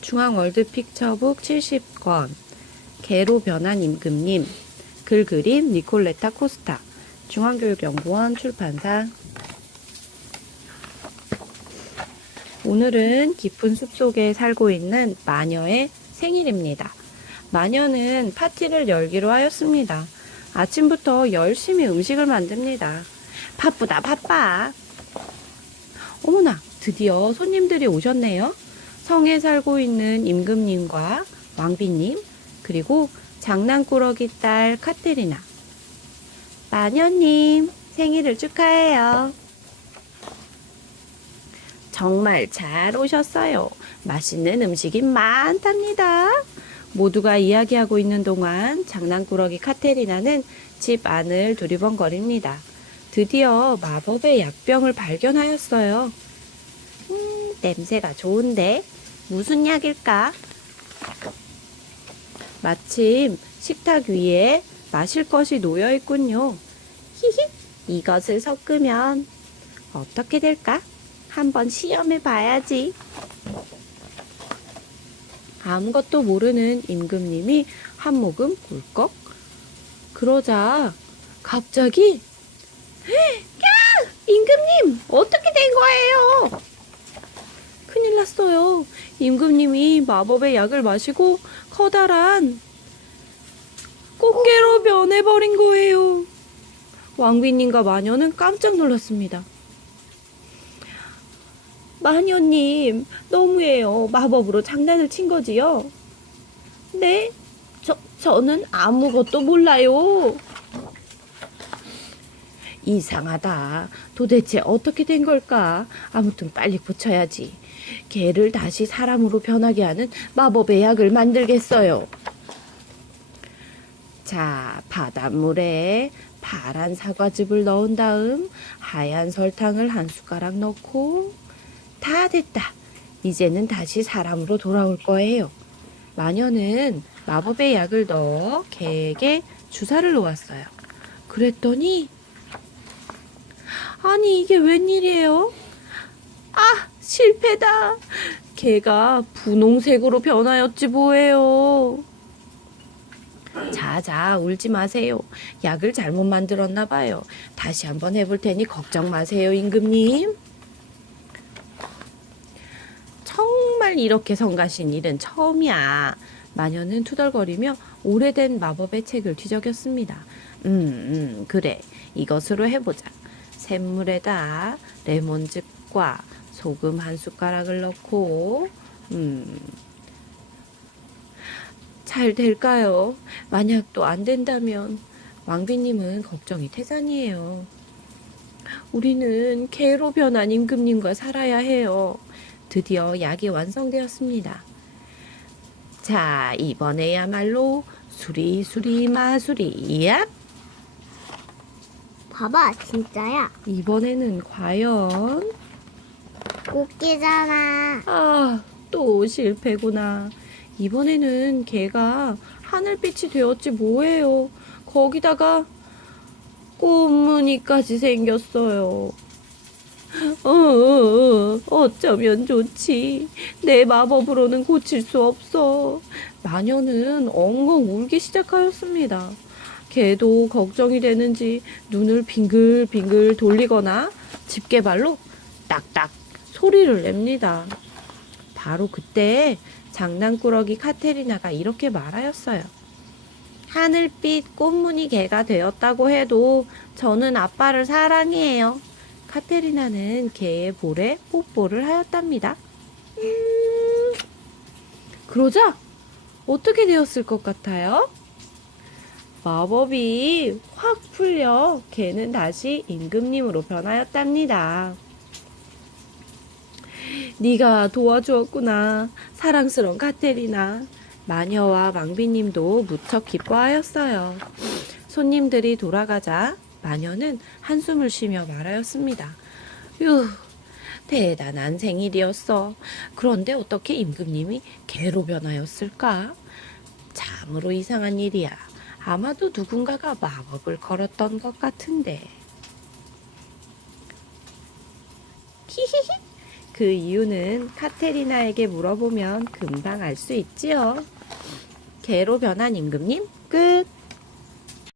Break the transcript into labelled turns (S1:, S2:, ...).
S1: 중앙 월드픽처북 70권 개로 변한 임금님 글 그림 니콜레타 코스타 중앙교육연구원 출판사 오늘은 깊은 숲속에 살고 있는 마녀의 생일입니다. 마녀는 파티를 열기로 하였습니다. 아침부터 열심히 음식을 만듭니다. 바쁘다 바빠. 어머나 드디어 손님들이 오셨네요. 성에 살고 있는 임금님과 왕비님 그리고 장난꾸러기 딸 카테리나 마녀님 생일을 축하해요. 정말 잘 오셨어요. 맛있는 음식이 많답니다. 모두가 이야기하고 있는 동안 장난꾸러기 카테리나는 집 안을 두리번거립니다. 드디어 마법의 약병을 발견하였어요. 음, 냄새가 좋은데 무슨 약일까? 마침 식탁 위에 마실 것이 놓여 있군요. 히히, 이것을 섞으면 어떻게 될까? 한번 시험해 봐야지. 아무것도 모르는 임금님이 한 모금 꿀꺽. 그러자 갑자기 야! 임금님 어떻게 된 거예요? 큰일 났어요. 임금님이 마법의 약을 마시고 커다란 꽃게로 변해버린 거예요. 왕비님과 마녀는 깜짝 놀랐습니다. 마녀님, 너무해요. 마법으로 장난을 친 거지요? 네? 저, 저는 아무것도 몰라요. 이상하다. 도대체 어떻게 된 걸까? 아무튼 빨리 고쳐야지. 개를 다시 사람으로 변하게 하는 마법의 약을 만들겠어요. 자, 바닷물에 파란 사과즙을 넣은 다음 하얀 설탕을 한 숟가락 넣고 다 됐다. 이제는 다시 사람으로 돌아올 거예요. 마녀는 마법의 약을 넣어 개에게 주사를 놓았어요. 그랬더니 아니 이게 웬일이에요? 아 실패다. 개가 분홍색으로 변하였지 뭐예요. 자자 울지 마세요. 약을 잘못 만들었나 봐요. 다시 한번 해볼 테니 걱정 마세요 임금님. 정말 이렇게 성가신 일은 처음이야. 마녀는 투덜거리며 오래된 마법의 책을 뒤적였습니다. 음, 음, 그래. 이것으로 해보자. 샘물에다 레몬즙과 소금 한 숟가락을 넣고, 음, 잘 될까요? 만약 또 안 된다면 왕비님은 걱정이 태산이에요. 우리는 개로 변한 임금님과 살아야 해요. 드디어 약이 완성되었습니다. 자, 이번에야말로 수리 수리 마수리 약!
S2: 봐봐, 진짜야.
S1: 이번에는 과연
S2: 꽃게잖아.
S1: 아, 또 실패구나. 이번에는 개가 하늘빛이 되었지 뭐예요. 거기다가 꽃무늬까지 생겼어요. 어, 어, 어, 어쩌면 좋지. 내 마법으로는 고칠 수 없어. 마녀는 엉엉 울기 시작하였습니다. 개도 걱정이 되는지 눈을 빙글빙글 돌리거나 집게발로 딱딱 소리를 냅니다. 바로 그때 장난꾸러기 카테리나가 이렇게 말하였어요. 하늘빛 꽃무늬 개가 되었다고 해도 저는 아빠를 사랑해요. 카테리나는 개의 볼에 뽀뽀를 하였답니다. 음, 그러자 어떻게 되었을 것 같아요? 마법이 확 풀려 개는 다시 임금님으로 변하였답니다. 네가 도와주었구나. 사랑스러운 카테리나. 마녀와 망비님도 무척 기뻐하였어요. 손님들이 돌아가자 마녀는 한숨을 쉬며 말하였습니다. 휴, 대단한 생일이었어. 그런데 어떻게 임금님이 개로 변하였을까? 참으로 이상한 일이야. 아마도 누군가가 마법을 걸었던 것 같은데. 히히히. 그 이유는 카테리나에게 물어보면 금방 알 수 있지요. 개로 변한 임금님 끝.